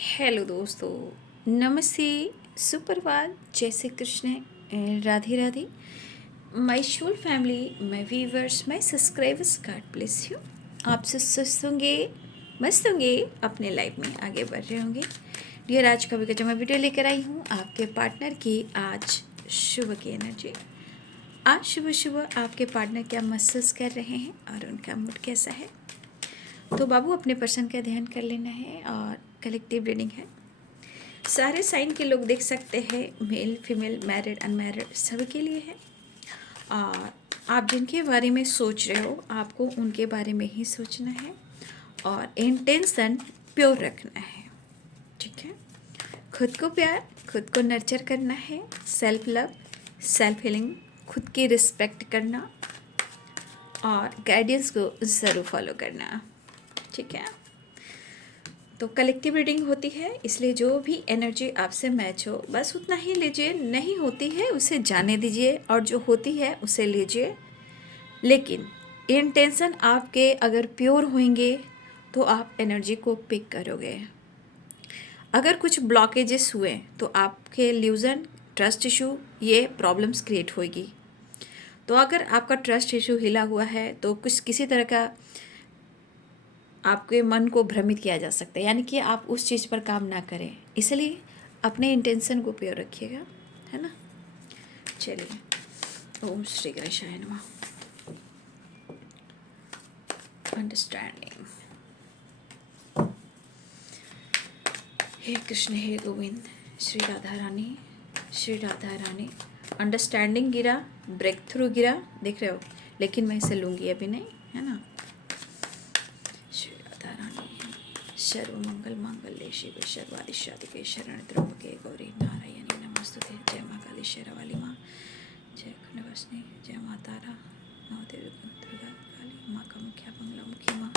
Hello दोस्तों, नमस्ते, सुप्रभात, जय Shri Krishna, Radhe Radhe. My soul family, my viewers, my subscribers, God bless you. आप सब स्वस्थ होंगे, मस्त होंगे, अपने लाइफ में आगे बढ़ रहे होंगे। डियर, आज का भी जो मैं वीडियो लेकर आई हूँ आपके पार्टनर की आज शुभ की एनर्जी। आज सुबह सुबह आपके पार्टनर क्या महसूस कर रहे हैं और उनका मूड कैसा है, तो बाबू अपने पर्सन का ध्यान कर लेना है। और कलेक्टिव रीडिंग है, सारे साइन के लोग देख सकते हैं, मेल फीमेल, मैरिड अनमैरिड, सभी के लिए है। और आप जिनके बारे में सोच रहे हो आपको उनके बारे में ही सोचना है और इंटेंशन प्योर रखना है, ठीक है। खुद को प्यार, खुद को नर्चर करना है, सेल्फ लव, सेल्फ हीलिंग, खुद की रिस्पेक्ट करना और गाइडेंस को ज़रूर फॉलो करना, ठीक है। तो कलेक्टिव रीडिंग होती है, इसलिए जो भी एनर्जी आपसे मैच हो बस उतना ही लीजिए, नहीं होती है उसे जाने दीजिए और जो होती है उसे लीजिए। लेकिन इंटेंशन आपके अगर प्योर होंगे तो आप एनर्जी को पिक करोगे। अगर कुछ ब्लॉकेजेस हुए तो आपके इल्यूजन, ट्रस्ट इशू, ये प्रॉब्लम्स क्रिएट होगी। तो अगर आपका ट्रस्ट इशू हिला हुआ है तो कुछ किसी तरह का आपके मन को भ्रमित किया जा सकता है, यानी कि आप उस चीज़ पर काम ना करें। इसलिए अपने इंटेंशन को प्योर रखिएगा, है ना। चलिए, ओम श्री गणेशाय नमः। अंडरस्टैंडिंग। हे कृष्ण, हे गोविंद, श्री राधा रानी, श्री राधा रानी। अंडरस्टैंडिंग गिरा, ब्रेक थ्रू गिरा, देख रहे हो, लेकिन मैं इसे लूँगी अभी नहीं, है ना। सर्व मंगल मांगल्ये शिवे सर्वादि साधिके शरण त्र्यंबके गौरी नारायणी नमस्तुते। जय माँ काली शेरावाली माँ, जय खंडवासिनी, जय माँ तारा, नौ देवी दुर्गा काली माँ, कामाख्या बंगला मुखी माँ,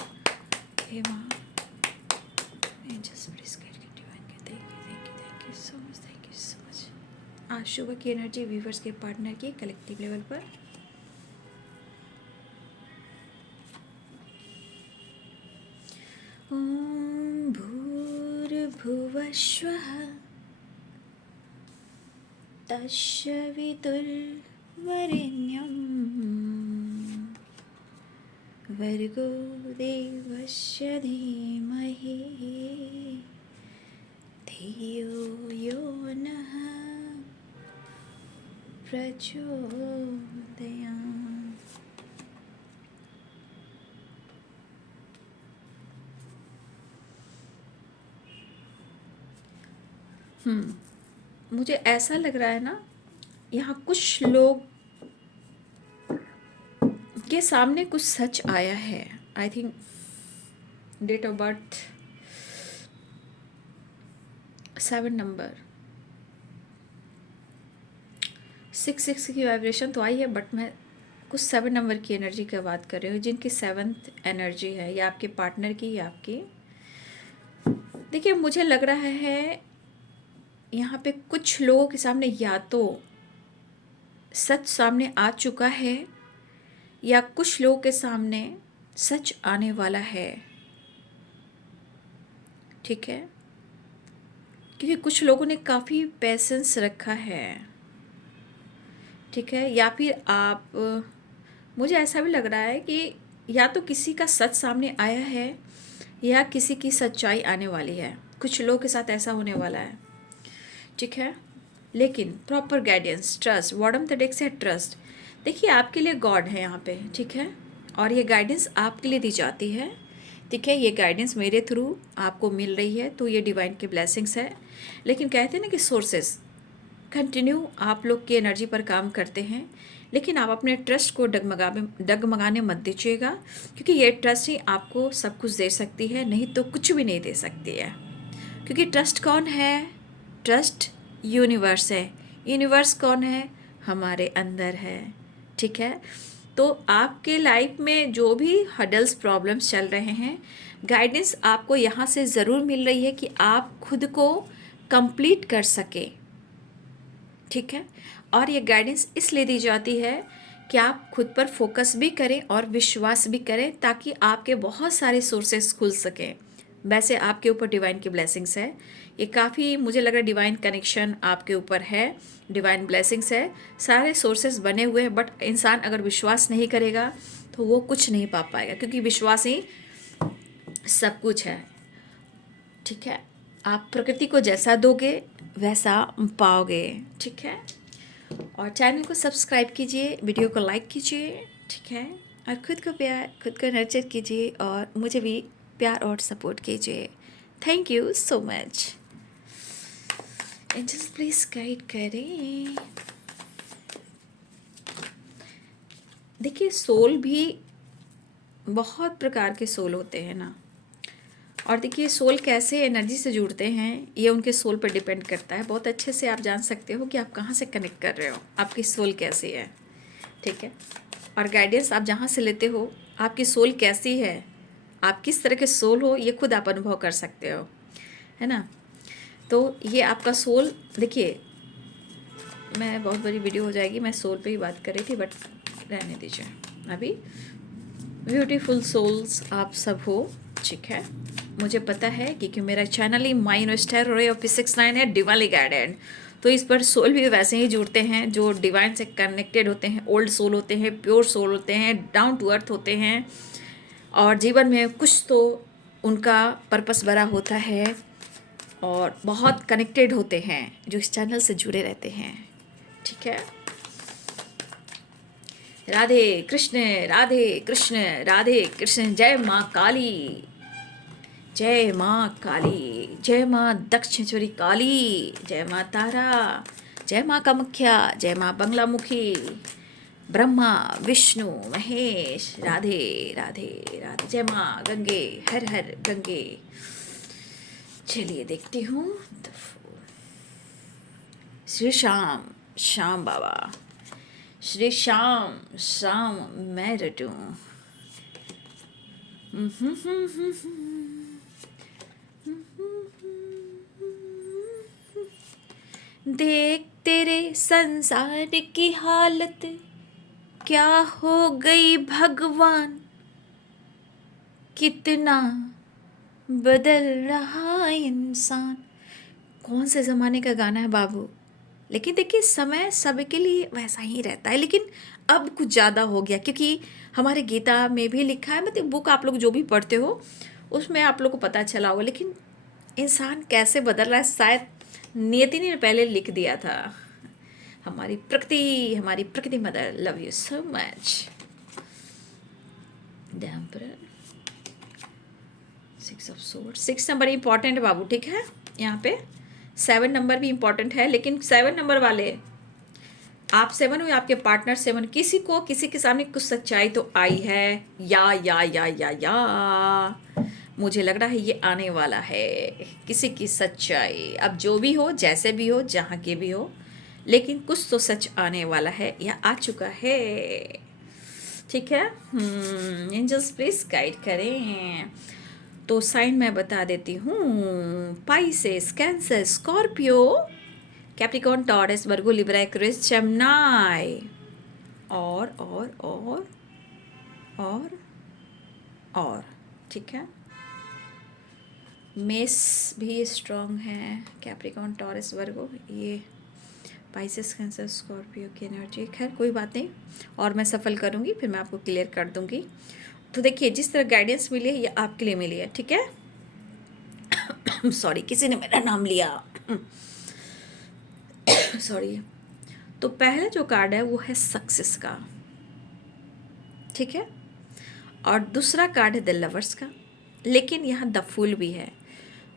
हे माँ। एंजल्स प्लीज गाइड के डिवाइन के thank you so much, thank you so much. आज सुबह की एनर्जी व्यूवर्स के पार्टनर की कलेक्टिव लेवल पर। ओम भूर्भुवः स्वः तस्य वितुर्वरेण्यं भर्गो देवस्य धीमहि धियो यो नः प्रचोदयात्। मुझे ऐसा लग रहा है ना, यहाँ कुछ लोग के सामने कुछ सच आया है। I think date of birth 7 number 6 की वाइब्रेशन तो आई है, बट मैं कुछ 7 नंबर की एनर्जी की बात कर रही हूँ, जिनकी 7th एनर्जी है, या आपके पार्टनर की या आपकी। देखिए, मुझे लग रहा है यहाँ पे कुछ लोगों के सामने या तो सच सामने आ चुका है या कुछ लोगों के सामने सच आने वाला है, ठीक है। क्योंकि कुछ लोगों ने काफ़ी पेशेंस रखा है, ठीक है। या फिर आप, मुझे ऐसा भी लग रहा है कि या तो किसी का सच सामने आया है या किसी की सच्चाई आने वाली है। कुछ लोगों के साथ ऐसा होने वाला है, ठीक है। लेकिन proper guidance, trust, bottom the deck से ट्रस्ट। देखिए, आपके लिए गॉड है यहाँ पे, ठीक है। और ये गाइडेंस आपके लिए दी जाती है, ठीक है। ये गाइडेंस मेरे थ्रू आपको मिल रही है, तो ये डिवाइन की ब्लेसिंग्स है। लेकिन कहते हैं ना कि सोर्सेस कंटिन्यू आप लोग की एनर्जी पर काम करते हैं, लेकिन आप अपने ट्रस्ट को डगमगाने मत दीजिएगा, क्योंकि ये ट्रस्ट ही आपको सब कुछ दे सकती है, नहीं तो कुछ भी नहीं दे सकती है। क्योंकि ट्रस्ट कौन है? ट्रस्ट यूनिवर्स है। यूनिवर्स कौन है? हमारे अंदर है, ठीक है। तो आपके लाइफ में जो भी हडल्स, प्रॉब्लम्स चल रहे हैं, गाइडेंस आपको यहाँ से ज़रूर मिल रही है कि आप खुद को कंप्लीट कर सके, ठीक है। और ये गाइडेंस इसलिए दी जाती है कि आप खुद पर फोकस भी करें और विश्वास भी करें, ताकि आपके बहुत सारे सोर्सेस खुल सकें, वैसे आपके ऊपर डिवाइन की ब्लेसिंग्स है। ये काफ़ी मुझे लग रहा है डिवाइन कनेक्शन आपके ऊपर है, डिवाइन ब्लेसिंग्स है, सारे सोर्सेज बने हुए हैं। बट इंसान अगर विश्वास नहीं करेगा तो वो कुछ नहीं पा पाएगा, क्योंकि विश्वास ही सब कुछ है। ठीक है, आप प्रकृति को जैसा दोगे वैसा पाओगे। ठीक है, और चैनल को सब्सक्राइब कीजिए, वीडियो को लाइक कीजिए। ठीक है, और खुद को प्यार, खुद को नर्चर कीजिए और मुझे भी प्यार और सपोर्ट कीजिए। Thank you so much. Angels please guide करें। देखिए, सोल भी बहुत प्रकार के सोल होते हैं ना, और देखिए सोल कैसे एनर्जी से जुड़ते हैं ये उनके सोल पर डिपेंड करता है। बहुत अच्छे से आप जान सकते हो कि आप कहाँ से कनेक्ट कर रहे हो, आपकी सोल कैसी है। ठीक है, और गाइडेंस आप जहाँ से लेते हो, आपकी सोल कैसी है, आप किस तरह के सोल हो, ये खुद आप अनुभव कर सकते हो, है ना। तो ये आपका सोल, देखिए मैं बहुत बड़ी वीडियो हो जाएगी, मैं सोल पे ही बात कर रही थी, बट रहने दीजिए अभी। ब्यूटीफुल सोल्स आप सब हो। ठीक है, मुझे पता है क्योंकि मेरा channel he my investor ray of 69 है, डिवाइनली गाइडेड। तो इस पर सोल भी वैसे ही जुड़ते हैं जो डिवाइन से कनेक्टेड होते हैं, ओल्ड सोल होते हैं, प्योर सोल होते हैं, डाउन टू अर्थ होते हैं, और जीवन में कुछ तो उनका पर्पस बड़ा होता है, और बहुत कनेक्टेड होते हैं जो इस चैनल से जुड़े रहते हैं। ठीक है, राधे कृष्ण राधे कृष्ण राधे कृष्ण। जय माँ काली, जय माँ काली, जय माँ दक्षिणेश्वरी काली, जय माँ तारा, जय माँ कामाख्या, जय माँ बंगलामुखी, ब्रह्मा विष्णु महेश। राधे राधे राधे। जय माँ गंगे, हर हर गंगे। चलिए देखती हूँ। श्री श्याम, श्याम बाबा, श्री श्याम, श्याम मैं रटूं। देख तेरे संसार की हालत क्या हो गई भगवान, कितना बदल रहा इंसान। कौन से ज़माने का गाना है बाबू। लेकिन देखिए, समय सबके लिए वैसा ही रहता है, लेकिन अब कुछ ज़्यादा हो गया, क्योंकि हमारे गीता में भी लिखा है, मतलब बुक आप लोग जो भी पढ़ते हो उसमें आप लोग को पता चला होगा। लेकिन इंसान कैसे बदल रहा है, शायद नियति ने पहले लिख दिया था। हमारी प्रकृति mother, love you so much. Six of sword, 6 number important है बाबू। ठीक है, यहाँ पे 7 नंबर भी इम्पॉर्टेंट है, लेकिन 7 नंबर वाले, आप 7 हो या आपके पार्टनर 7, किसी के सामने कुछ सच्चाई तो आई है, या मुझे लग रहा है ये आने वाला है किसी की सच्चाई। अब जो भी हो, जैसे भी हो, जहाँ के भी हो, लेकिन कुछ तो सच आने वाला है या आ चुका है। ठीक है, एंजल्स प्लीज गाइड करें। तो साइन मैं बता देती हूँ। Pisces, Cancer, Scorpio, Capricorn, Taurus, Virgo, Libra, Aquarius, Gemini, और और ठीक है, मेष भी स्ट्रॉन्ग है, कैप्रिकॉर्न, टॉरस, वर्गो, ये पाइसेस, कैंसर, स्कॉर्पियो की एनर्जी। खैर कोई बात नहीं, और मैं सफल करूँगी, फिर मैं आपको क्लियर कर दूँगी। तो देखिए, जिस तरह गाइडेंस मिली है ये आपके लिए मिली है। ठीक है, सॉरी किसी ने मेरा नाम लिया, सॉरी। तो पहला जो कार्ड है वो है सक्सेस का। ठीक है, और दूसरा कार्ड है द लवर्स का, लेकिन यहाँ द फूल भी है।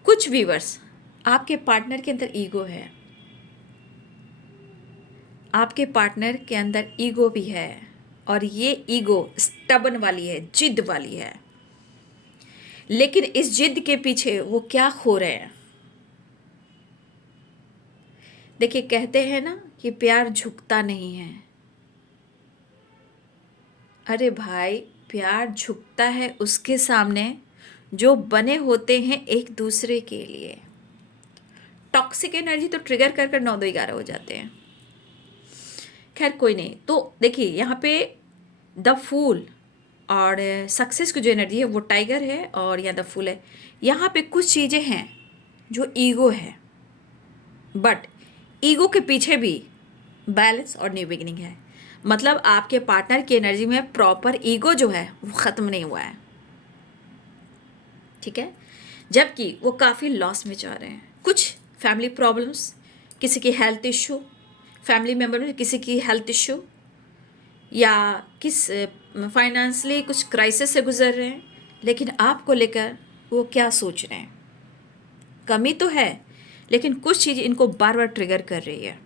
कुछ व्यूअर्स, आपके पार्टनर के अंदर ईगो है, आपके पार्टनर के अंदर ईगो भी है, और ये ईगो स्टबन वाली है, जिद वाली है। लेकिन इस जिद के पीछे वो क्या खो रहे हैं। देखिए, कहते हैं ना कि प्यार झुकता नहीं है। अरे भाई, प्यार झुकता है उसके सामने जो बने होते हैं एक दूसरे के लिए। टॉक्सिक एनर्जी तो ट्रिगर कर कर 9 2 11 हो जाते हैं। खैर कोई नहीं। तो देखिए, यहाँ पे द फूल, और सक्सेस की जो एनर्जी है वो टाइगर है और या द फुल है। यहाँ पे कुछ चीज़ें हैं जो ईगो है, बट ईगो के पीछे भी बैलेंस और न्यू बिगिनिंग है। मतलब आपके पार्टनर की एनर्जी में प्रॉपर ईगो जो है वो ख़त्म नहीं हुआ है, ठीक है। जबकि वो काफ़ी लॉस में जा रहे हैं। कुछ फैमिली प्रॉब्लम्स, किसी की हेल्थ इशू, फैमिली मेम्बर में किसी की हेल्थ इशू, या किस फाइनेंशियली कुछ क्राइसिस से गुजर रहे हैं, लेकिन आपको लेकर वो क्या सोच रहे हैं। कमी तो है, लेकिन कुछ चीज़ इनको बार बार ट्रिगर कर रही है,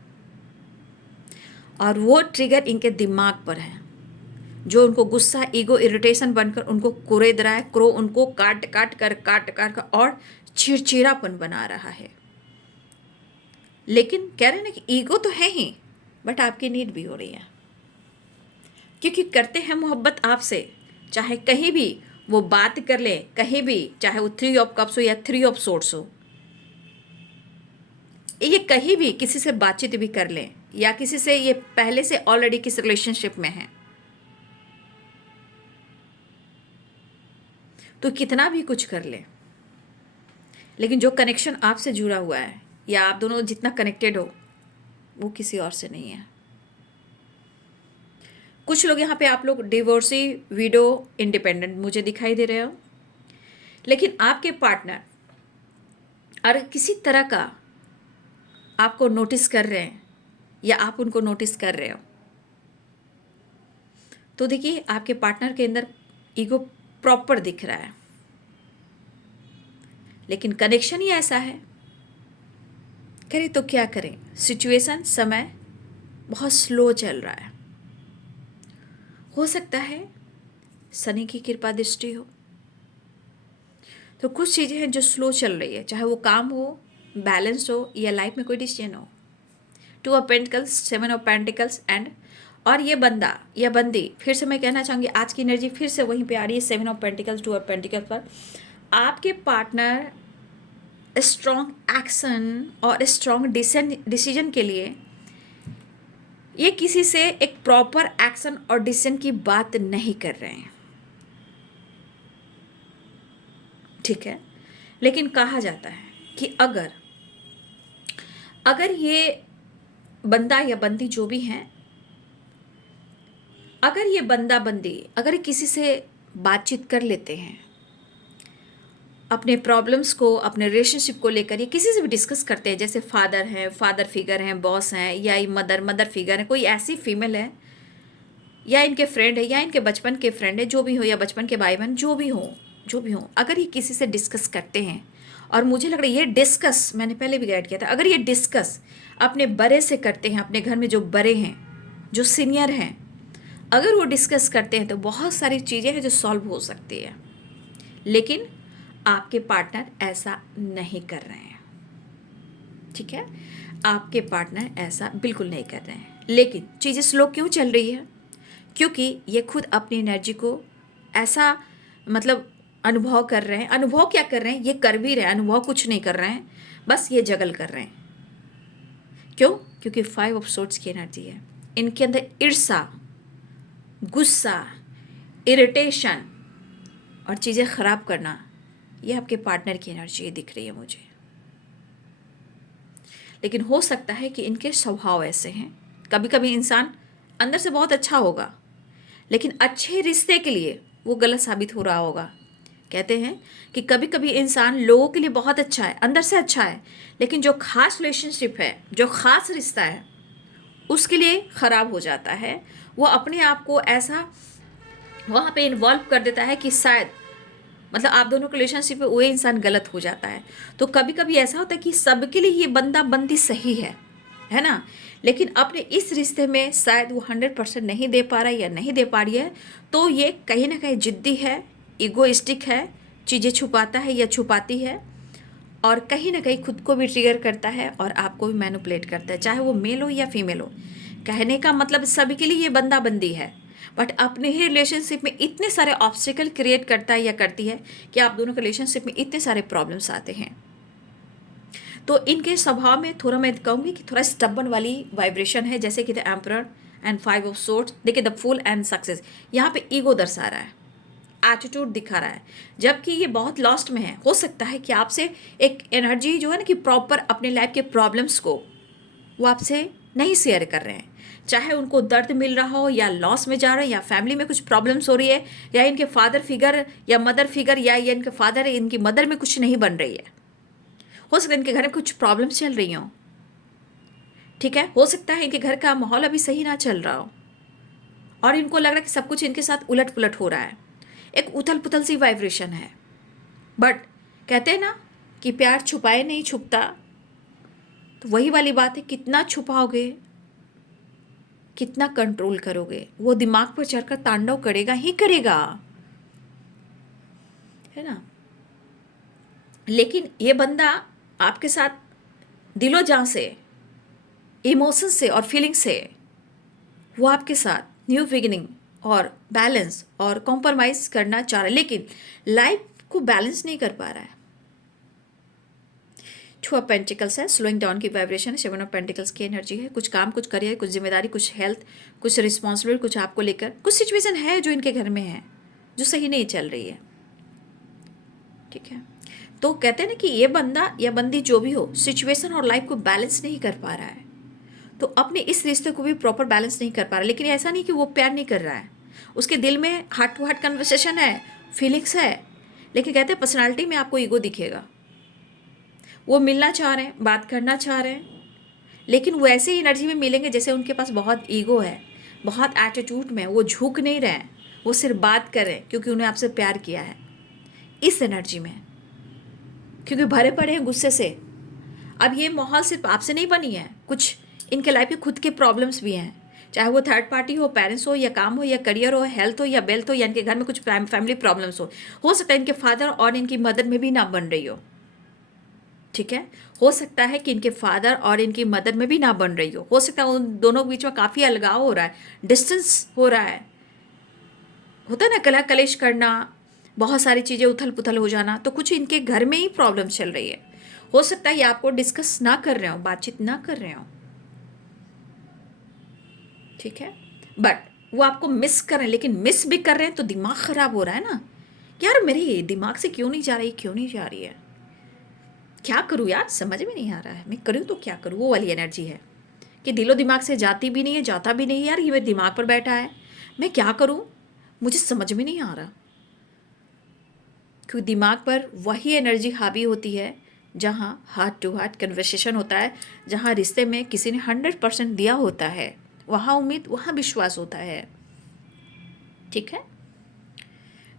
और वो ट्रिगर इनके दिमाग पर है, जो उनको गुस्सा, ईगो, इरिटेशन बनकर उनको कुरेद रहा है, उनको काट काट कर और चिड़चिड़ापन बना रहा है। लेकिन कह रहे हैं ना कि ईगो तो है ही, बट आपकी नीड भी हो रही है, क्योंकि करते हैं मोहब्बत आपसे। चाहे कहीं भी वो बात कर ले, कहीं भी, चाहे वो 3 ऑफ कप्स हो या 3 ऑफ सोर्ड्स हो, ये कहीं भी किसी से बातचीत भी कर लें, या किसी से ये पहले से ऑलरेडी किस रिलेशनशिप में है, तो कितना भी कुछ कर ले, लेकिन जो कनेक्शन आपसे जुड़ा हुआ है या आप दोनों जितना कनेक्टेड हो वो किसी और से नहीं है। कुछ लोग यहाँ पे आप लोग डिवोर्सी, विडो, इंडिपेंडेंट मुझे दिखाई दे रहे हो, लेकिन आपके पार्टनर अगर किसी तरह का आपको नोटिस कर रहे हैं या आप उनको नोटिस कर रहे हो, तो देखिए आपके पार्टनर के अंदर ईगो प्रॉपर दिख रहा है, लेकिन कनेक्शन ही ऐसा है। करें तो क्या करें, सिचुएशन, समय बहुत स्लो चल रहा है। हो सकता है शनि की कृपा दृष्टि हो, तो कुछ चीज़ें हैं जो स्लो चल रही है, चाहे वो काम हो, बैलेंस हो, या लाइफ में कोई डिसीजन हो। 2 of pentacles, 7 of pentacles and, और ये बंदा या बंदी, फिर से मैं कहना चाहूँगी आज की एनर्जी फिर से वहीं पे आ रही है 7 ऑफ पेंटिकल्स, 2 ऑफ पेंटिकल्स पर। आपके पार्टनर स्ट्रॉन्ग एक्शन और स्ट्रॉन्ग डिसीजन के लिए ये किसी से एक प्रॉपर एक्शन और डिसीजन की बात नहीं कर रहे हैं, ठीक है। लेकिन कहा जाता है कि अगर ये बंदा या बंदी जो भी हैं, अगर ये बंदा बंदी अगर किसी से बातचीत कर लेते हैं, अपने प्रॉब्लम्स को, अपने रिलेशनशिप को लेकर ये किसी से भी डिस्कस करते हैं, जैसे फादर हैं, फादर फिगर हैं, बॉस हैं, या ये मदर फिगर है, कोई ऐसी फीमेल है, या इनके फ्रेंड है, या इनके बचपन के फ्रेंड है, जो भी हो, या बचपन के भाई बहन, जो भी हो, अगर ये किसी से डिस्कस करते हैं, और मुझे लग रहा है ये डिस्कस, मैंने पहले भी गाइड किया था, अगर ये डिस्कस अपने बड़े से करते हैं, अपने घर में जो बड़े हैं, जो सीनियर हैं, अगर वो डिस्कस करते हैं, तो बहुत सारी चीज़ें हैं जो सॉल्व हो सकती है। लेकिन आपके पार्टनर ऐसा नहीं कर रहे हैं, ठीक है। आपके पार्टनर ऐसा बिल्कुल नहीं कर रहे हैं। लेकिन चीज़ें स्लो क्यों चल रही है? क्योंकि ये खुद अपनी एनर्जी को ऐसा मतलब अनुभव कर रहे हैं। अनुभव क्या कर रहे हैं? ये कर भी रहे हैं, अनुभव कुछ नहीं कर रहे हैं, बस ये जगल कर रहे हैं। क्यों? क्योंकि 5 ऑफ सोर्ड्स की एनर्जी है इनके अंदर। ईर्ष्या, गुस्सा, इरिटेशन और चीज़ें ख़राब करना, ये आपके पार्टनर की एनर्जी दिख रही है मुझे। लेकिन हो सकता है कि इनके स्वभाव ऐसे हैं। कभी कभी इंसान अंदर से बहुत अच्छा होगा, लेकिन अच्छे रिश्ते के लिए वो गलत साबित हो रहा होगा। कहते हैं कि कभी कभी इंसान लोगों के लिए बहुत अच्छा है, अंदर से अच्छा है, लेकिन जो खास रिलेशनशिप है, जो खास रिश्ता है, उसके लिए ख़राब हो जाता है। वो अपने आप को ऐसा वहाँ पे इन्वॉल्व कर देता है कि शायद मतलब आप दोनों के रिलेशनशिप में वो इंसान गलत हो जाता है। तो कभी कभी ऐसा होता है कि सबके लिए ये बंदा बंदी सही है ना, लेकिन अपने इस रिश्ते में शायद वो 100% नहीं दे पा रहा है या नहीं दे पा रही है, तो ये कहीं ना कहीं जिद्दी है, ईगोइस्टिक है, चीज़ें छुपाता है या छुपाती है, और कहीं ना कहीं खुद को भी ट्रिगर करता है और आपको भी मैनिपुलेट करता है, चाहे वो मेल हो या फीमेल हो। कहने का मतलब सभी के लिए ये बंदा बंदी है, बट अपने ही रिलेशनशिप में इतने सारे ऑब्स्टिकल क्रिएट करता है या करती है कि आप दोनों के रिलेशनशिप में इतने सारे प्रॉब्लम्स आते हैं। तो इनके स्वभाव में थोड़ा मैं कहूँगी कि थोड़ा स्टबन वाली वाइब्रेशन है, जैसे कि the emperor and 5 of swords. देखिए द फूल एंड सक्सेस, यहाँ पे ईगो दर्शा रहा है। एटीट्यूड दिखा रहा है, जबकि ये बहुत लॉस्ट में है। हो सकता है कि आपसे एक एनर्जी जो है ना कि प्रॉपर अपने लाइफ के प्रॉब्लम्स को वो आपसे नहीं शेयर कर रहे हैं, चाहे उनको दर्द मिल रहा हो या लॉस में जा रहे हैं या फैमिली में कुछ प्रॉब्लम्स हो रही है या इनके फादर फिगर या मदर फिगर या इनके फादर इनकी मदर में कुछ नहीं बन रही है। हो सकता है इनके घर में कुछ प्रॉब्लम्स चल रही हों, ठीक है। हो सकता है इनके घर का माहौल अभी सही ना चल रहा हो और इनको लग रहा है कि सब कुछ इनके साथ उलट पुलट हो रहा है, एक उथल पुथल सी वाइब्रेशन है। बट कहते हैं ना कि प्यार छुपाए नहीं छुपता, तो वही वाली बात है, कितना छुपाओगे, कितना कंट्रोल करोगे, वो दिमाग पर चढ़कर तांडव करेगा ही करेगा, है ना। लेकिन ये बंदा आपके साथ दिलो जान से, इमोशन से और फीलिंग से वो आपके साथ न्यू बिगिनिंग और बैलेंस और कॉम्प्रोमाइज करना चाह रहा है, लेकिन लाइफ को बैलेंस नहीं कर पा रहा है। टू ऑफ पेंटिकल्स है, स्लोइंग डाउन की वाइब्रेशन है। सेवन ऑफ पेंटिकल्स की एनर्जी है, कुछ काम, कुछ करियर, कुछ जिम्मेदारी, कुछ हेल्थ, कुछ रिस्पॉन्सिबिलिटी, कुछ आपको लेकर कुछ सिचुएशन है जो इनके घर में है जो सही नहीं चल रही है, ठीक है। तो कहते हैं ना कि ये बंदा या बंदी जो भी हो, सिचुएशन और लाइफ को बैलेंस नहीं कर पा रहा है, तो अपने इस रिश्ते को भी प्रॉपर बैलेंस नहीं कर पा रहा। लेकिन ऐसा नहीं कि वो प्यार नहीं कर रहा है, उसके दिल में हार्ट टू हार्ट कन्वर्सेशन है, फीलिंग्स है, लेकिन कहते हैं पर्सनालिटी में आपको ईगो दिखेगा। वो मिलना चाह रहे हैं, बात करना चाह रहे हैं, लेकिन वो ऐसे एनर्जी में मिलेंगे जैसे उनके पास बहुत ईगो है, बहुत एटीट्यूड में, वो झुक नहीं रहे हैं, वो सिर्फ बात कर रहे हैं क्योंकि उन्हें आपसे प्यार किया है, इस एनर्जी में, क्योंकि भरे पड़े हैं गुस्से से। अब ये माहौल सिर्फ आपसे नहीं बनी है, कुछ इनके लाइफ में खुद के प्रॉब्लम्स भी हैं, चाहे वो थर्ड पार्टी हो, पेरेंट्स हो, या काम हो, या करियर हो, हेल्थ हो, या वेल्थ हो, या इनके घर में कुछ फैमिली प्रॉब्लम्स हो सकता है इनके फादर और इनकी मदर में भी ना बन रही ठीक है। हो सकता है कि इनके फादर और इनकी मदर में भी ना बन रही हो सकता है उन दोनों के बीच में काफ़ी अलगाव हो रहा है, डिस्टेंस हो रहा है, होता है ना कलह कलेश करना, बहुत सारी चीज़ें उथल पुथल हो जाना, तो कुछ इनके घर में ही प्रॉब्लम चल रही है। हो सकता है ये आपको डिस्कस ना कर रहे हो, बातचीत ना कर रहे हो, ठीक है, बट वो आपको मिस कर रहे हैं, लेकिन मिस भी कर रहे हैं तो दिमाग ख़राब हो रहा है ना, यार मेरे दिमाग से क्यों नहीं जा रही, क्यों नहीं जा रही है, क्या करूँ यार, समझ में नहीं आ रहा है, मैं करूँ तो क्या करूँ। वो वाली एनर्जी है कि दिलो दिमाग से जाती भी नहीं है, जाता भी नहीं है, यार ये मेरे दिमाग पर बैठा है, मैं क्या करूँ, मुझे समझ में नहीं आ रहा। क्योंकि दिमाग पर वही एनर्जी हावी होती है जहाँ हार्ट टू हार्ट कन्वर्सेशन होता है, जहाँ रिश्ते में किसी ने 100% दिया होता है, वहाँ उम्मीद, वहाँ विश्वास होता है, ठीक है।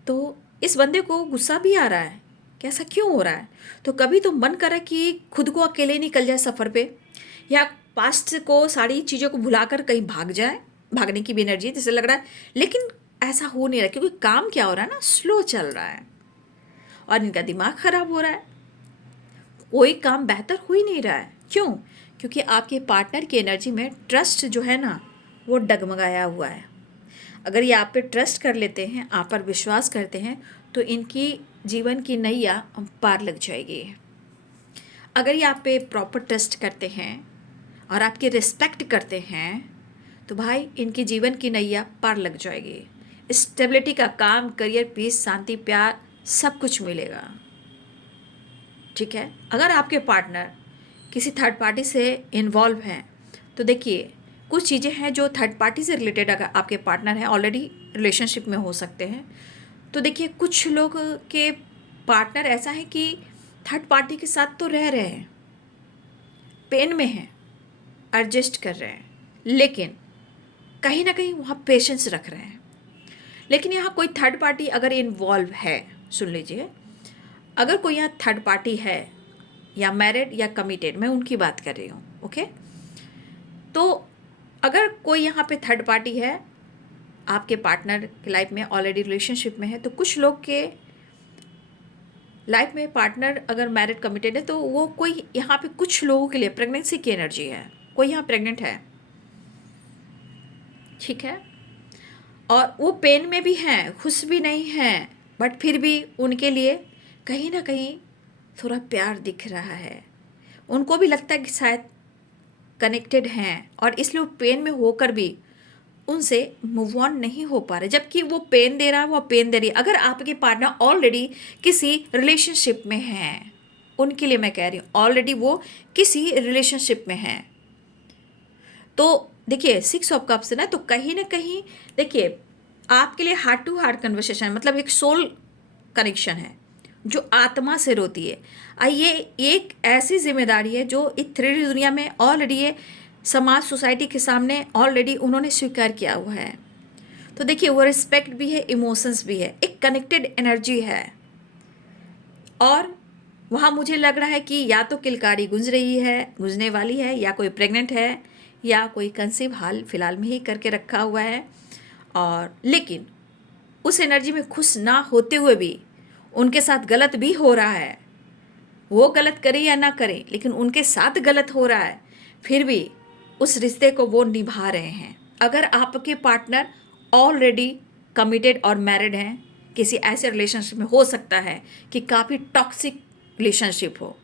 तो इस बंदे को गुस्सा भी आ रहा है कि ऐसा क्यों हो रहा है, तो कभी तो मन करा कि खुद को अकेले निकल जाए सफ़र पे, या पास्ट को सारी चीज़ों को भुलाकर कहीं भाग जाए, भागने की भी एनर्जी है जैसे लग रहा है, लेकिन ऐसा हो नहीं रहा क्योंकि काम क्या हो रहा है ना, स्लो चल रहा है और इनका दिमाग ख़राब हो रहा है, कोई काम बेहतर हो ही नहीं रहा है। क्यों? क्योंकि आपके पार्टनर की एनर्जी में ट्रस्ट जो है ना वो डगमगाया हुआ है। अगर ये आप पे ट्रस्ट कर लेते हैं, आप पर विश्वास करते हैं, तो इनकी जीवन की नैया पार लग जाएगी। अगर ये आप पे प्रॉपर ट्रस्ट करते हैं और आपकी रिस्पेक्ट करते हैं, तो भाई इनकी जीवन की नैया पार लग जाएगी। स्टेबिलिटी का काम, करियर, पीस, शांति, प्यार, सब कुछ मिलेगा, ठीक है। अगर आपके पार्टनर किसी थर्ड पार्टी से इन्वॉल्व हैं, तो देखिए कुछ चीज़ें हैं जो थर्ड पार्टी से रिलेटेड, अगर आपके पार्टनर हैं ऑलरेडी रिलेशनशिप में हो सकते हैं, तो देखिए कुछ लोग के पार्टनर ऐसा है कि थर्ड पार्टी के साथ तो रह रहे हैं, पेन में हैं, एडजस्ट कर रहे हैं, लेकिन कहीं ना कहीं वहाँ पेशेंस रख रहे हैं। लेकिन यहाँ कोई थर्ड पार्टी अगर इन्वॉल्व है, सुन लीजिए, अगर कोई यहाँ थर्ड पार्टी है या मैरिड या कमिटेड, मैं उनकी बात कर रही हूँ, ओके। तो अगर कोई यहाँ पे थर्ड पार्टी है, आपके पार्टनर की लाइफ में ऑलरेडी रिलेशनशिप में है, तो कुछ लोग के लाइफ में पार्टनर अगर मैरिड कमिटेड है, तो वो कोई यहाँ पे कुछ लोगों के लिए प्रेगनेंसी की एनर्जी है, कोई यहाँ प्रेग्नेंट है, ठीक है, और वो पेन में भी हैं, खुश भी नहीं हैं, बट फिर भी उनके लिए कहीं ना कहीं थोड़ा प्यार दिख रहा है, उनको भी लगता है कि शायद कनेक्टेड हैं, और इसलिए वो पेन में होकर भी उनसे मूव ऑन नहीं हो पा रहे, जबकि वो पेन दे रहा है, वो पेन दे रही है। अगर आपके पार्टनर ऑलरेडी किसी रिलेशनशिप में हैं, उनके लिए मैं कह रही हूँ, ऑलरेडी वो किसी रिलेशनशिप में हैं, तो देखिए 6 ऑफ कप्स है ना, तो कहीं ना कहीं देखिए आपके लिए हार्ट टू हार्ट कन्वर्सेशन है, मतलब एक सोल कनेक्शन है जो आत्मा से रोती है। ये एक ऐसी जिम्मेदारी है जो इस 3D दुनिया में ऑलरेडी ये समाज सोसाइटी के सामने ऑलरेडी उन्होंने स्वीकार किया हुआ है। तो देखिए वो रिस्पेक्ट भी है, इमोशंस भी है, एक कनेक्टेड एनर्जी है। और वहाँ मुझे लग रहा है कि या तो किलकारी गुंजने वाली है, या कोई प्रेग्नेंट है, या कोई कंसीव हाल फिलहाल में ही करके रखा हुआ है। और लेकिन उस एनर्जी में खुश ना होते हुए भी उनके साथ गलत भी हो रहा है, वो गलत करें या ना करें, लेकिन उनके साथ गलत हो रहा है, फिर भी उस रिश्ते को वो निभा रहे हैं। अगर आपके पार्टनर ऑलरेडी कमिटेड और मैरिड हैं, किसी ऐसे रिलेशनशिप में, हो सकता है कि काफ़ी टॉक्सिक रिलेशनशिप हो।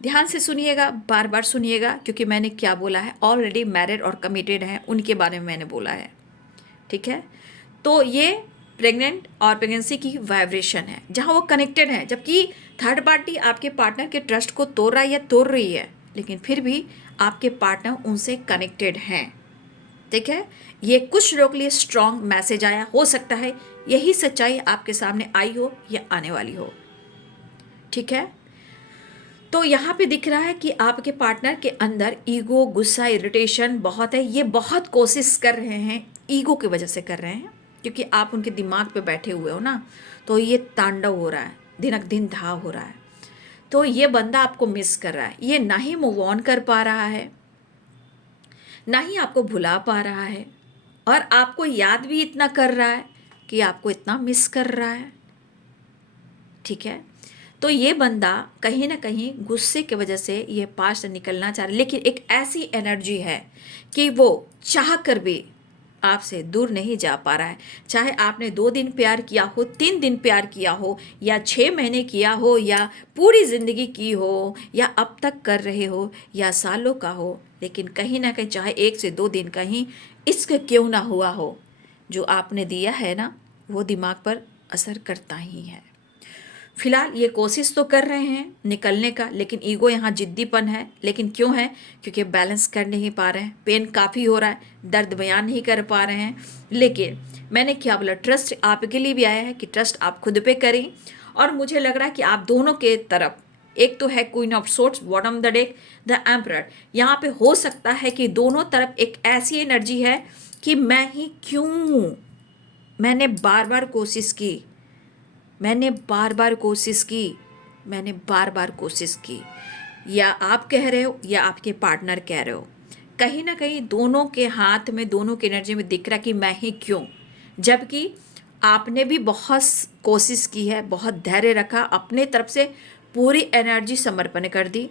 ध्यान से सुनिएगा, बार बार सुनिएगा, क्योंकि मैंने क्या बोला है, ऑलरेडी मैरिड और कमिटेड हैं उनके बारे में मैंने बोला है, ठीक है। तो ये प्रेग्नेंट और प्रेगनेंसी की वाइब्रेशन है जहाँ वो कनेक्टेड है, जबकि थर्ड पार्टी आपके पार्टनर के ट्रस्ट को तोड़ रहा है या तोड़ रही है, लेकिन फिर भी आपके पार्टनर उनसे कनेक्टेड हैं, ठीक है। ये कुछ लोगों के लिए स्ट्रॉन्ग मैसेज आया, हो सकता है यही सच्चाई आपके सामने आई हो या आने वाली हो, ठीक है। तो यहाँ पे दिख रहा है कि आपके पार्टनर के अंदर ईगो, गुस्सा, इरिटेशन बहुत है। ये बहुत कोशिश कर रहे हैं, ईगो की वजह से कर रहे हैं, क्योंकि आप उनके दिमाग पे बैठे हुए हो ना, तो ये तांडव हो रहा है, दिनक दिन धाव हो रहा है। तो ये बंदा आपको मिस कर रहा है, ये ना ही मूव ऑन कर पा रहा है, ना ही आपको भुला पा रहा है, और आपको याद भी इतना कर रहा है कि आपको इतना मिस कर रहा है, ठीक है। तो ये बंदा कहीं ना कहीं गुस्से की वजह से ये पास से निकलना चाह रहा है, लेकिन एक ऐसी एनर्जी है कि वो चाह कर भी आपसे दूर नहीं जा पा रहा है। चाहे आपने 2 दिन प्यार किया हो, 3 दिन प्यार किया हो, या 6 महीने किया हो, या पूरी ज़िंदगी की हो, या अब तक कर रहे हो, या सालों का हो, लेकिन कहीं ना कहीं चाहे 1 से 2 दिन कहीं इश्क क्यों ना हुआ हो, जो आपने दिया है ना, वो दिमाग पर असर करता ही है। फिलहाल ये कोशिश तो कर रहे हैं निकलने का, लेकिन ईगो यहाँ जिद्दीपन है। लेकिन क्यों है? क्योंकि बैलेंस कर नहीं पा रहे हैं, पेन काफ़ी हो रहा है, दर्द बयान नहीं कर पा रहे हैं। लेकिन मैंने क्या बोला, ट्रस्ट आपके लिए भी आया है कि ट्रस्ट आप खुद पे करें। और मुझे लग रहा है कि आप दोनों के तरफ, एक तो है queen of swords, bottom the deck the emperor, यहाँ पे हो सकता है कि दोनों तरफ एक ऐसी एनर्जी है कि मैं ही क्यों, मैंने बार बार कोशिश की, मैंने बार बार कोशिश की, या आप कह रहे हो या आपके पार्टनर कह रहे हो, कहीं ना कहीं दोनों के हाथ में, दोनों की एनर्जी में दिख रहा कि मैं ही क्यों, जबकि आपने भी बहुत कोशिश की है, बहुत धैर्य रखा, अपने तरफ से पूरी एनर्जी समर्पण कर दी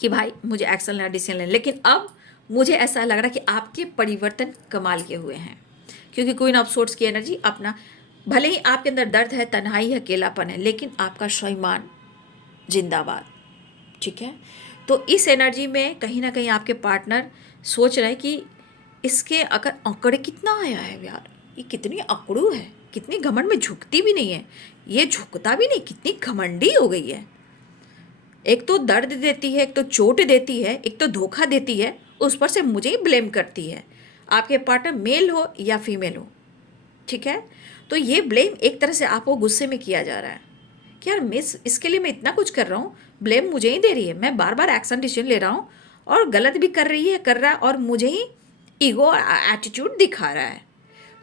कि भाई मुझे एक्शन लेना, डिसीजन लेना। लेकिन अब मुझे ऐसा लग रहा है कि आपके परिवर्तन कमाल के हुए हैं, क्योंकि क्वीन ऑफ सोर्ड्स की एनर्जी अपना, भले ही आपके अंदर दर्द है, तन्हाई है, अकेलापन है, लेकिन आपका स्वाभिमान जिंदाबाद, ठीक है। तो इस एनर्जी में कहीं ना कहीं आपके पार्टनर सोच रहे हैं कि इसके अगर अकड़ कितना आया है यार, ये कितनी अकड़ू है, कितनी घमंड में झुकती भी नहीं है, ये झुकता भी नहीं, कितनी घमंडी हो गई है। एक तो दर्द देती है, एक तो चोट देती है, एक तो धोखा देती है, उस पर से मुझे ही ब्लेम करती है। आपके पार्टनर मेल हो या फीमेल हो, ठीक है। तो ये ब्लेम एक तरह से आपको गुस्से में किया जा रहा है कि यार मिस, इसके लिए मैं इतना कुछ कर रहा हूँ, ब्लेम मुझे ही दे रही है, मैं बार बार एक्शन डिसीजन ले रहा हूँ और गलत भी कर रहा है, और मुझे ही ईगो एटीट्यूड दिखा रहा है।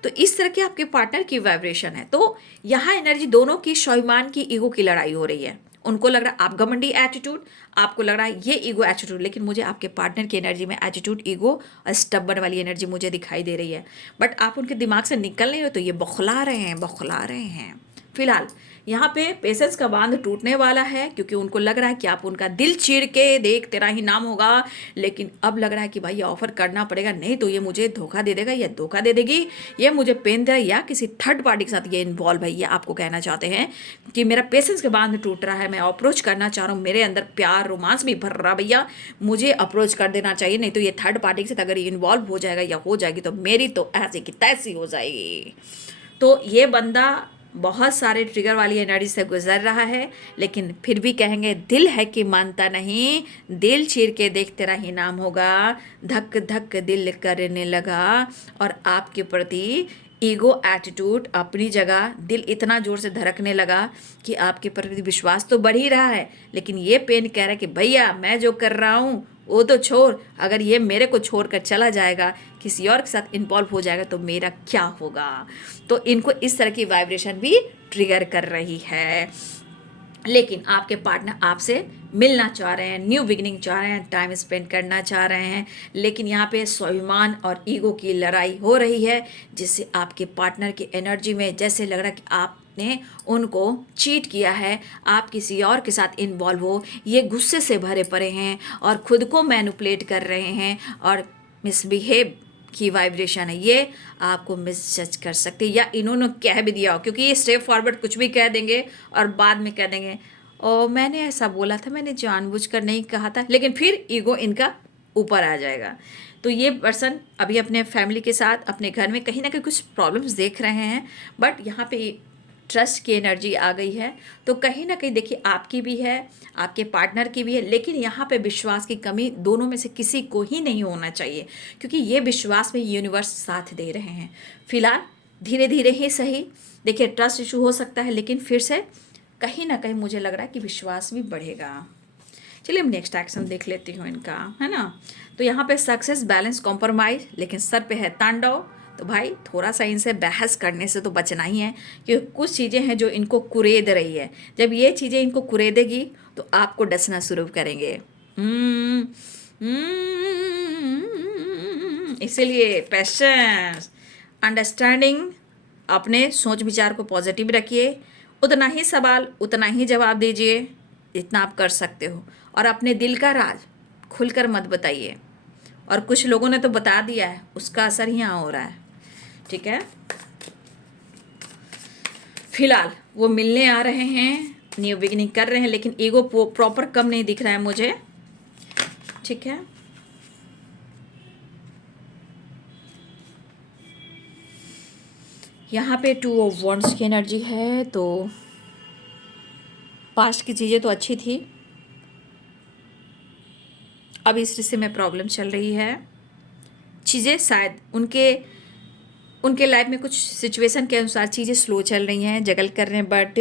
तो इस तरह के आपके पार्टनर की वाइब्रेशन है। तो यहाँ एनर्जी दोनों की, स्वाभिमान की, ईगो की लड़ाई हो रही है। उनको लग रहा है आप घमंडी एटीट्यूड, आपको लग रहा है ये ईगो एटीट्यूड, लेकिन मुझे आपके पार्टनर की एनर्जी में एटीट्यूड, ईगो और स्टबन वाली एनर्जी मुझे दिखाई दे रही है। बट आप उनके दिमाग से निकल नहीं रहे, तो ये बौखला रहे हैं फिलहाल। यहाँ पे पेशेंस का बांध टूटने वाला है, क्योंकि उनको लग रहा है कि आप उनका दिल चीर के देख तेरा ही नाम होगा, लेकिन अब लग रहा है कि भाई ये ऑफर करना पड़ेगा, नहीं तो ये मुझे धोखा दे देगा या धोखा दे देगी, ये मुझे पेन दे या किसी थर्ड पार्टी के साथ ये इन्वॉल्व है। ये आपको कहना चाहते हैं कि मेरा पेशेंस का बांध टूट रहा है, मैं अप्रोच करना चाह रहा हूँ, मेरे अंदर प्यार रोमांस भी भर रहा भैया, मुझे अप्रोच कर देना चाहिए, नहीं तो ये थर्ड पार्टी के साथ अगर ये इन्वॉल्व हो जाएगा या हो जाएगी तो मेरी तो ऐसी की तैसी हो जाएगी। तो ये बंदा बहुत सारे ट्रिगर वाली एनर्जी से गुजर रहा है, लेकिन फिर भी कहेंगे दिल है कि मानता नहीं, दिल चीर के देख तेरा ही नाम होगा, धक धक दिल करने लगा। और आपके प्रति ईगो एटीट्यूड अपनी जगह, दिल इतना ज़ोर से धड़कने लगा कि आपके प्रति विश्वास तो बढ़ ही रहा है, लेकिन ये पेन कह रहा है कि भैया मैं जो कर रहा हूँ वो तो छोड़, अगर ये मेरे को छोड़ कर चला जाएगा, किसी और के साथ इन्वॉल्व हो जाएगा तो मेरा क्या होगा। तो इनको इस तरह की वाइब्रेशन भी ट्रिगर कर रही है। लेकिन आपके पार्टनर आपसे मिलना चाह रहे हैं, न्यू बिगिनिंग चाह रहे हैं, टाइम स्पेंड करना चाह रहे हैं, लेकिन यहाँ पे स्वाभिमान और ईगो की लड़ाई हो रही है, जिससे आपके पार्टनर की एनर्जी में जैसे लग रहा है कि आपने उनको चीट किया है, आप किसी और के साथ इन्वॉल्व हो, ये गुस्से से भरे पड़े हैं और खुद को मैनिपुलेट कर रहे हैं और मिसबिहेव की वाइब्रेशन है, ये आपको मिसजज कर सकते हैं, या इन्होंने कह भी दिया हो, क्योंकि ये स्टेप फॉरवर्ड कुछ भी कह देंगे और बाद में कह देंगे ओ मैंने ऐसा बोला था, मैंने जानबूझकर नहीं कहा था, लेकिन फिर ईगो इनका ऊपर आ जाएगा। तो ये पर्सन अभी अपने फैमिली के साथ अपने घर में कहीं ना कहीं कुछ प्रॉब्लम्स देख रहे हैं, बट यहाँ पे ट्रस्ट की एनर्जी आ गई है, तो कहीं ना कहीं देखिए आपकी भी है, आपके पार्टनर की भी है, लेकिन यहाँ पे विश्वास की कमी दोनों में से किसी को ही नहीं होना चाहिए, क्योंकि ये विश्वास में यूनिवर्स साथ दे रहे हैं। फिलहाल धीरे धीरे ही सही, देखिए ट्रस्ट इशू हो सकता है, लेकिन फिर से कहीं ना कहीं मुझे लग रहा है कि विश्वास भी बढ़ेगा। चलिए हम नेक्स्ट एक्शन देख लेती हूँ इनका, है ना। तो यहाँ पे सक्सेस, बैलेंस, कॉम्प्रोमाइज, लेकिन सर पे है तांडव। तो भाई थोड़ा सा इनसे बहस करने से तो बचना ही है, क्योंकि कुछ चीज़ें हैं जो इनको कुरेद रही है, जब ये चीज़ें इनको कुरेदेगी तो आपको डसना शुरू करेंगे। इसीलिए पेशेंस, अंडरस्टैंडिंग, अपने सोच विचार को पॉजिटिव रखिए, उतना ही सवाल उतना ही जवाब दीजिए, इतना आप कर सकते हो, और अपने दिल का राज खुलकर मत बताइए। और कुछ लोगों ने तो बता दिया है, उसका असर ही यहाँ हो रहा है, ठीक है। फिलहाल वो मिलने आ रहे हैं, न्यू बिगिनिंग कर रहे हैं, लेकिन ईगो प्रॉपर कम नहीं दिख रहा है मुझे, ठीक है। यहाँ पे 2 ऑफ वॉन्ड्स की एनर्जी है, तो पास्ट की चीज़ें तो अच्छी थी, अब इस रिश्ते में प्रॉब्लम चल रही है, चीज़ें शायद उनके लाइफ में कुछ सिचुएशन के अनुसार चीज़ें स्लो चल रही हैं, जगल कर रहे हैं, बट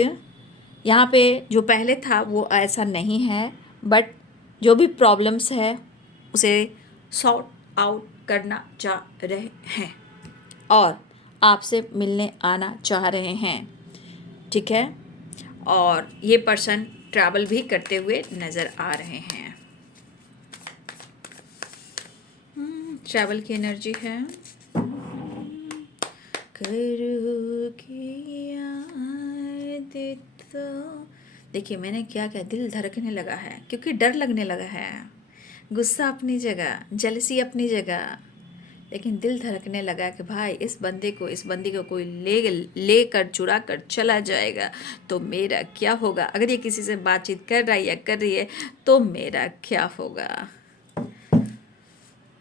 यहाँ पे जो पहले था वो ऐसा नहीं है, बट जो भी प्रॉब्लम्स है उसे सॉर्ट आउट करना चाह रहे हैं और आपसे मिलने आना चाह रहे हैं, ठीक है। और ये पर्सन ट्रैवल भी करते हुए नज़र आ रहे हैं, ट्रैवल की एनर्जी है। तो देखिए मैंने क्या क्या, दिल धड़कने लगा है क्योंकि डर लगने लगा है, गुस्सा अपनी जगह, जलसी अपनी जगह, लेकिन दिल धड़कने लगा कि भाई इस बंदी को कोई ले कर चुरा कर चला जाएगा तो मेरा क्या होगा, अगर ये किसी से बातचीत कर रहा है या कर रही है तो मेरा क्या होगा।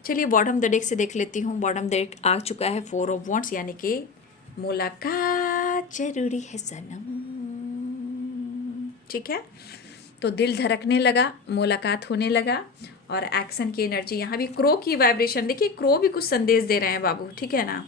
चलिए बॉटम द डेक से देख लेती हूँ। बॉटम डेक आ चुका है 4 ऑफ वॉन्ड्स, यानी कि मुलाकात जरूरी है सनम, ठीक है। तो दिल धड़कने लगा, मुलाकात होने लगा, और एक्शन की एनर्जी, यहाँ भी क्रो की वाइब्रेशन, देखिए क्रो भी कुछ संदेश दे रहे हैं बाबू, ठीक है ना।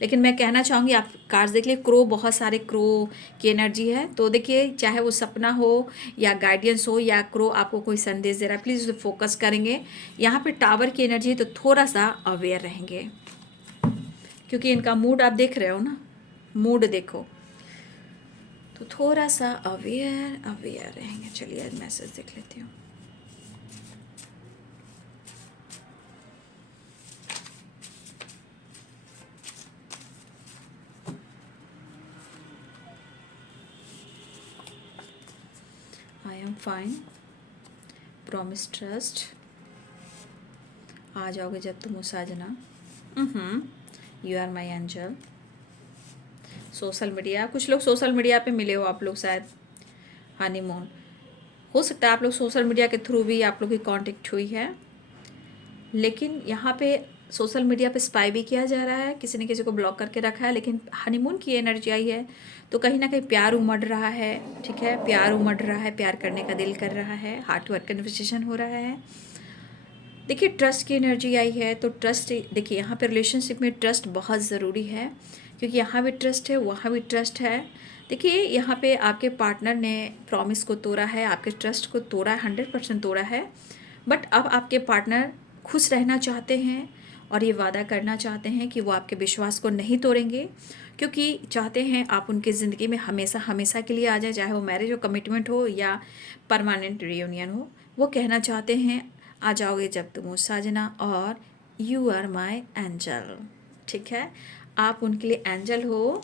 लेकिन मैं कहना चाहूँगी आप कार्ड्स देख लिए, क्रो बहुत सारे क्रो की एनर्जी है, तो देखिए चाहे वो सपना हो या गाइडेंस हो या क्रो आपको कोई संदेश दे रहा है, प्लीज़ उसे फोकस करेंगे। यहाँ पे टावर की एनर्जी है, तो थोड़ा सा अवेयर रहेंगे, क्योंकि इनका मूड आप देख रहे हो ना, मूड देखो, तो थोड़ा सा अवेयर रहेंगे। चलिए मैसेज देख लेती हूँ। एम फाइन, प्रॉमिस ट्रस्ट, आ जाओगे जब तुम हो साजना, you are my angel, social media, कुछ लोग सोशल मीडिया पे मिले हो आप लोग शायद, हनीमून, हो सकता है आप लोग सोशल मीडिया के थ्रू भी आप लोग की कांटेक्ट हुई है, लेकिन यहाँ पे सोशल मीडिया पे स्पाई भी किया जा रहा है, किसी ने किसी को ब्लॉक करके रखा है, लेकिन हनीमून की एनर्जी आई है तो कहीं ना कहीं प्यार उमड़ रहा है, ठीक है, प्यार उमड़ रहा है, प्यार करने का दिल कर रहा है, हार्ट वर्क कन्वर्सेशन हो रहा है। देखिए ट्रस्ट की एनर्जी आई है, तो ट्रस्ट, देखिए यहाँ पे रिलेशनशिप में ट्रस्ट बहुत ज़रूरी है, क्योंकि यहाँ भी ट्रस्ट है, वहाँ भी ट्रस्ट है। देखिए यहाँ पे आपके पार्टनर ने प्रॉमिस को तोड़ा है, आपके ट्रस्ट को तोड़ा है, 100% तोड़ा है, बट अब आपके पार्टनर खुश रहना चाहते हैं और ये वादा करना चाहते हैं कि वो आपके विश्वास को नहीं तोड़ेंगे, क्योंकि चाहते हैं आप उनकी ज़िंदगी में हमेशा हमेशा के लिए आ जाए, चाहे वो मैरिज हो, कमिटमेंट हो या परमानेंट रियूनियन हो। वो कहना चाहते हैं आ जाओगे जब तुम हो साजना, और यू आर माई एंजल, ठीक है, आप उनके लिए एंजल हो।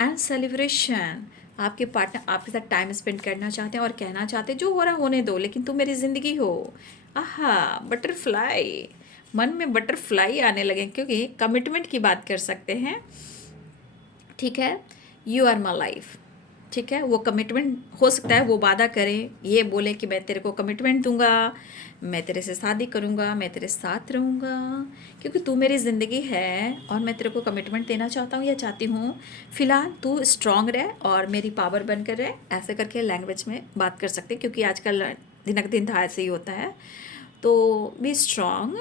एंड सेलिब्रेशन, आपके पार्टनर आपके साथ टाइम स्पेंड करना चाहते हैं और कहना चाहते हैं जो हो रहा होने दो, लेकिन तुम मेरी ज़िंदगी हो। आहा, बटरफ्लाई, मन में बटरफ्लाई आने लगे, क्योंकि कमिटमेंट की बात कर सकते हैं, ठीक है, यू आर माई लाइफ, ठीक है। वो कमिटमेंट हो सकता है वो वादा करें, ये बोले कि मैं तेरे को कमिटमेंट दूंगा, मैं तेरे से शादी करूंगा, मैं तेरे साथ रहूंगा, क्योंकि तू मेरी ज़िंदगी है और मैं तेरे को कमिटमेंट देना चाहता हूँ या चाहती हूँ। फिलहाल तू स्ट्रांग रह और मेरी पावर बनकर रह, ऐसे करके लैंग्वेज में बात कर सकते हैं, क्योंकि आजकल दिनक दिन था ऐसे ही होता है। तो बी स्ट्रांग,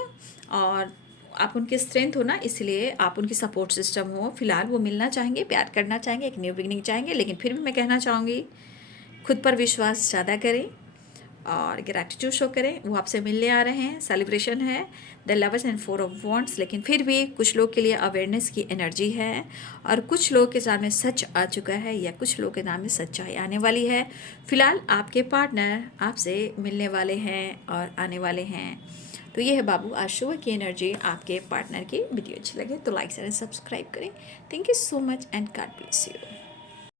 और आप उनके स्ट्रेंथ हो ना, इसलिए आप उनकी सपोर्ट सिस्टम हो। फिलहाल वो मिलना चाहेंगे, प्यार करना चाहेंगे, एक न्यू बिगनिंग चाहेंगे, लेकिन फिर भी मैं कहना चाहूँगी खुद पर विश्वास ज़्यादा करें और ग्रैटिट्यूड शो करें। वो आपसे मिलने आ रहे हैं, सेलिब्रेशन है, the lovers and 4 of wands, लेकिन फिर भी कुछ लोग के लिए अवेयरनेस की एनर्जी है और कुछ लोगों के सामने सच आ चुका है या कुछ लोगों के सामने सच्चाई आने वाली है। फिलहाल आपके पार्टनर आपसे मिलने वाले हैं और आने वाले हैं। तो ये है बाबू आज सुबह की एनर्जी आपके पार्टनर की। वीडियो अच्छी लगे तो लाइक शेयर एंड सब्सक्राइब करें। Thank you so much and God bless you.